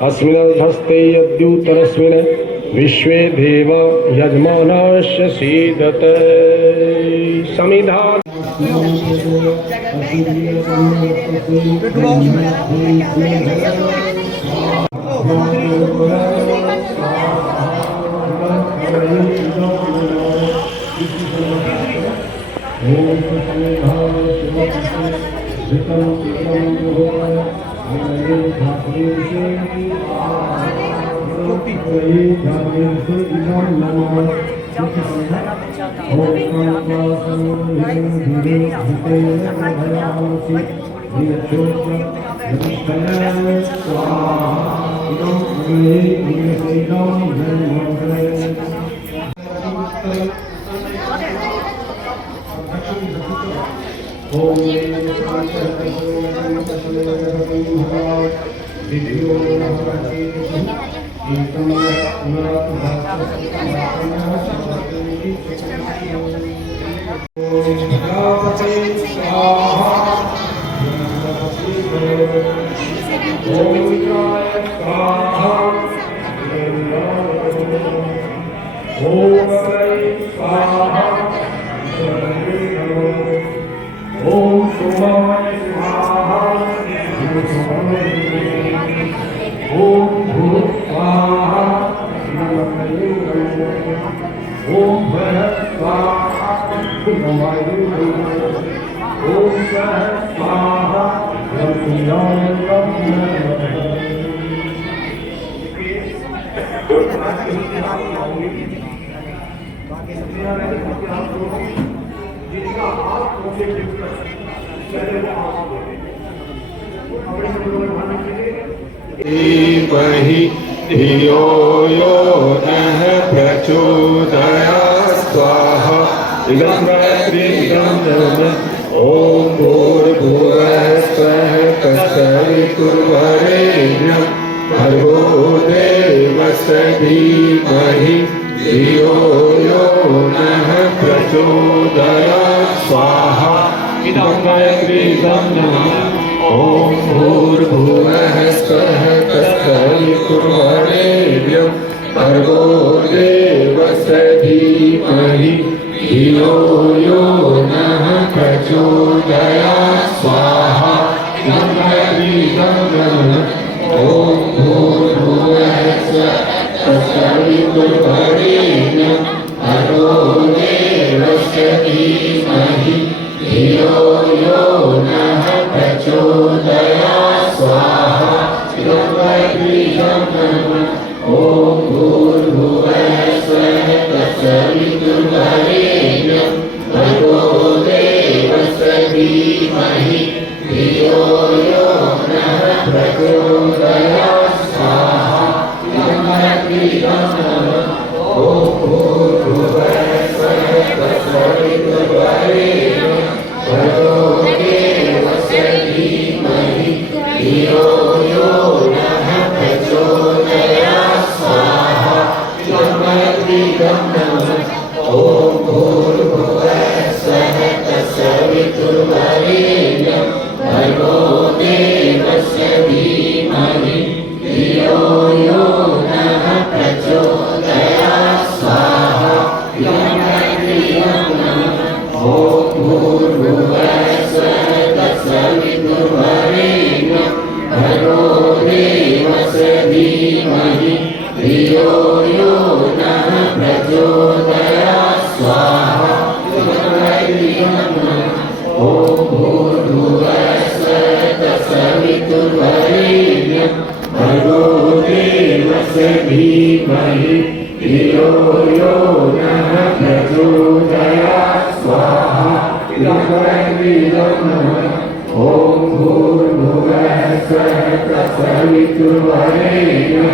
अस्मिन्नर्धस्ते यद्यूतरस्मिन् विश्वे देव यजमानस्य सीदत समिधा। धीमहि धियो यो नः प्रचोदयात् स्वाहा इदं ॐ भूर्भुवः स्वः तत्सवितुर्वरेण्यं भर्गो देवस्य धीमहि धियो यो नः प्रचोदयात् स्वाहा इदं ॐ भूर्भुवः स्वः तत्सवितुर्वरेण्यं भर्गो देवस्य धीमहि धियो यो नः प्रचोदयात् स्वाहा इदं ॐ भूर्भुवः स्वः तत्सवितुर्वरेण्यं भर्गो देवस्य धीमहि धियो यो नः प्रचोदयात् स्वाहा इदं ॐ भूर्भुवः स्वः तत्सवितुर्वरेण्यं भर्गो देवस्य धीमहि धियो यो नः प्रचोदयात् स्वाहा इदं ॐ भूर्भुवः स्वः तत्सवितुर्वरेण्यं भर्गो देवस्य धीमहि धियो यो नः प्रचोदयात् स्वाहा इदं ॐ भूर्भुवः स्वः तत्सवितुर्वरेण्यं भर्गो देवस्य धीमहि धियो यो नः प्रचोदयात् स्वाहा इदं ॐ भूर्भुवः स्वः तत्सवितुर्वरेण्यं भर्गो देवस्य धीमहि धियो यो नः प्रचोदयात् स्वाहा ॐ भूर्भुवः स्वः तत्सवितुर्वरेण्यं भर्गो देवस्य धीमहि धियो यो नः प्रचोदयात् स्वाहा इदं ॐ भूर्भुवः स्वः तत्सवितुर्वरेण्यं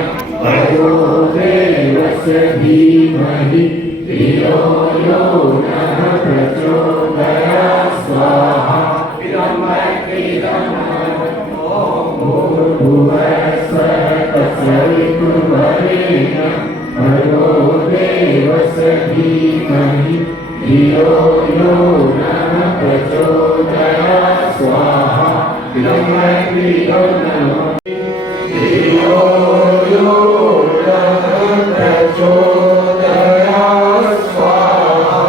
भर्गो देवस्य धीमहि धियो यो नः प्रचोदयात् स्वाहा इदं भूर्भुवः स्वः तत्सवितुर्वरेण्यं भर्गो देवस्य धीमहि धियो यो नः प्रचोदयात् स्वाहा इदं धियो यो नः प्रचोदयात् स्वाहा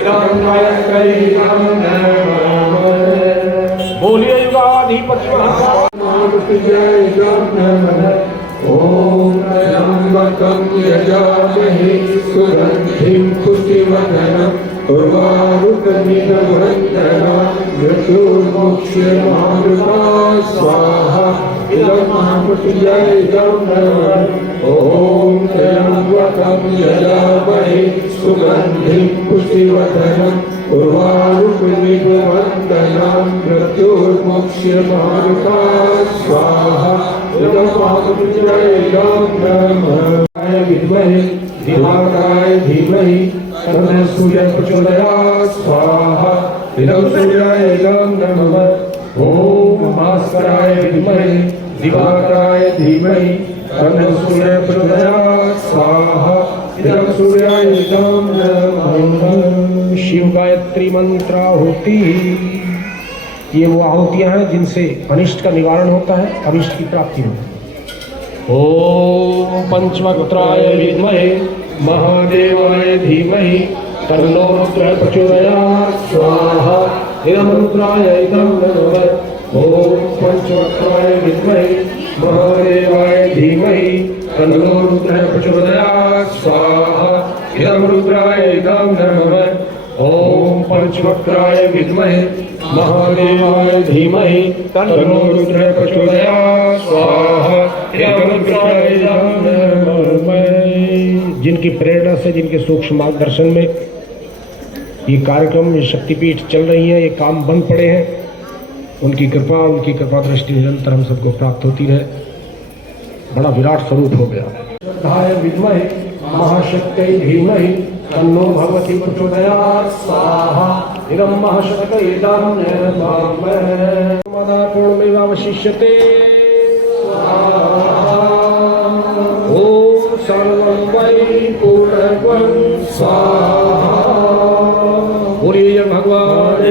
इदं बोलिए युगाधिपति ॐ त्र्यम्बकं यजामहे सुगन्धिं पुष्टिवर्धनम् उर्वारुकमिव वन्दनात् मृत्युर्मुक्ष्यमामृता स्वाहा इदं महापुष्टिजयं ॐ त्र्यम्बकं यजामहे सुगन्धिं पुष्टिवर्धनम् उर्वारुकमिव वन्दनात् मृत्युर्मुक्ष्यमामृता स्वाहा इदं महापुष्टिजयं विद्महे दिवाकराय धीमहि तन्नः सूर्यः प्रचोदयात् स्वाहा इदं सूर्याय नमः ॐ भास्कराय विद्महे दिवाकराय धीमहि तन्नो सूर्य प्रचोदयात् स्वाहा इदं सूर्याय इदं नमः। शिव गायत्री मंत्र आहुति। ये वो आहुतियां हैं जिनसे अनिष्ट का निवारण होता है, अभिष्ट की प्राप्ति होती है। ओम पंचवक्त्राय विद्महे महादेवाय धीमहि तन्नो रुद्रः प्रचोदयात् स्वाहा इदं रुद्राय इदं नमः। ओम पंचवक्त्राय विद्महे महादेवाय धीमहि तन्नो रुद्रः प्रचोदयात् स्वाहा इदं रुद्राय इदं नमः। ओम पंचवक्त्राय विद्महे महादेवाय धीमहि तन्नो रुद्रः प्रचोदयात् स्वाहा इदं रुद्राय इदं नमः। जिनकी प्रेरणा से, जिनके सूक्ष्म मार्गदर्शन में ये कार्यक्रम, ये शक्तिपीठ चल रही है, ये काम बंद पड़े हैं, उनकी कृपा दृष्टि निरंतर हम सबको प्राप्त होती रहे। बड़ा विराट स्वरूप हो गया। श्रद्धाय विद्महे महाशक्त्यै धीमहि तन्नो भगवती प्रचोदयात् स्वाहा इदं महाशक्तिदं नमामि। पूर्णमेवावशिष्यते। ओम सर्वं वै पूर्णं स्वाहा। बोलिए भगवान की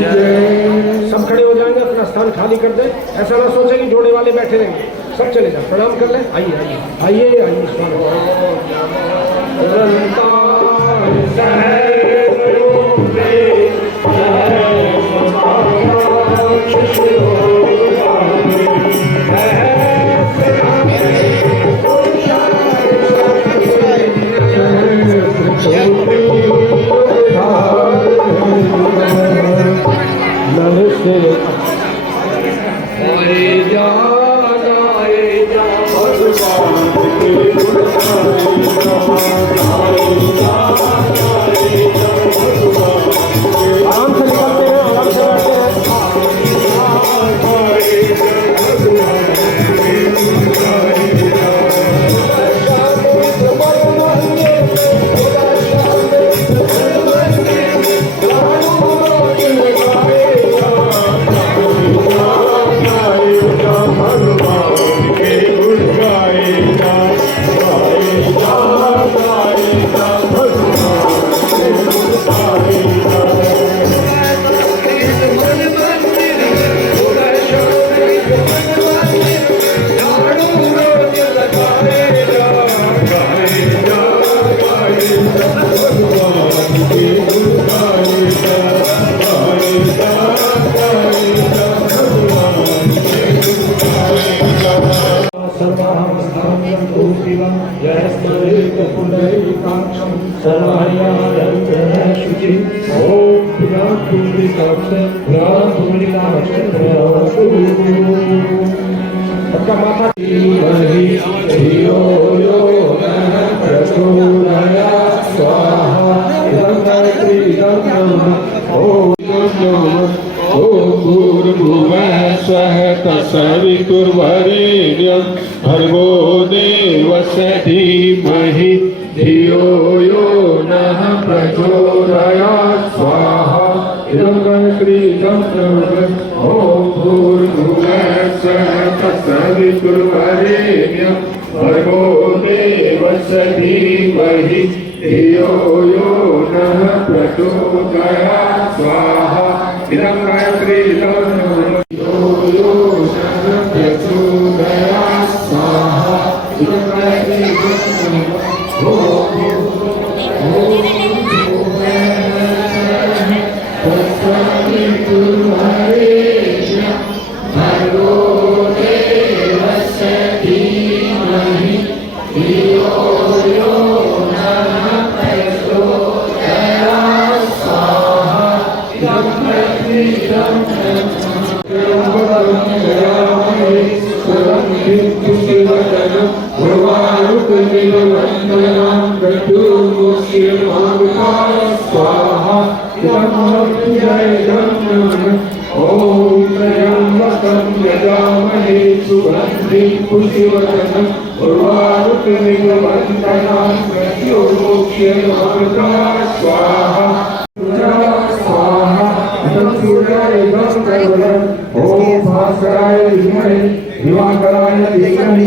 जय। सब खड़े हो जाएंगे, अपना स्थान खाली कर दे। ऐसा ना सोचे कि जोड़े वाले बैठे रहेंगे, सब चले जाओ, प्रणाम कर ले। आइए आइए आइए आइए सबका माथा भूर्भुवः तत्सवितुर्वरेण्यं भर्गो देवस्य धीमहि धियो यो नः प्रचोदयात् स्वाहा इदं गणक्रीडं ॐ भूर्भुवः तत्सवितुर्वरेण्यं भर्गो देवस्य धीमहि धियो यो नः प्रचोदयात् स्वाहा इदं गणक्रीडं पुष्टिवर्धनम् उर्वारुकमिवन्दनान् मृत्युमोक्ष्यमामृता स्वाहा स्वाहा इदं सूर्याय इदं सर्वम् ॐ भास्कराय विद्महे दिवाकराय धीमहि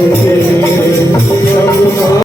Thank you.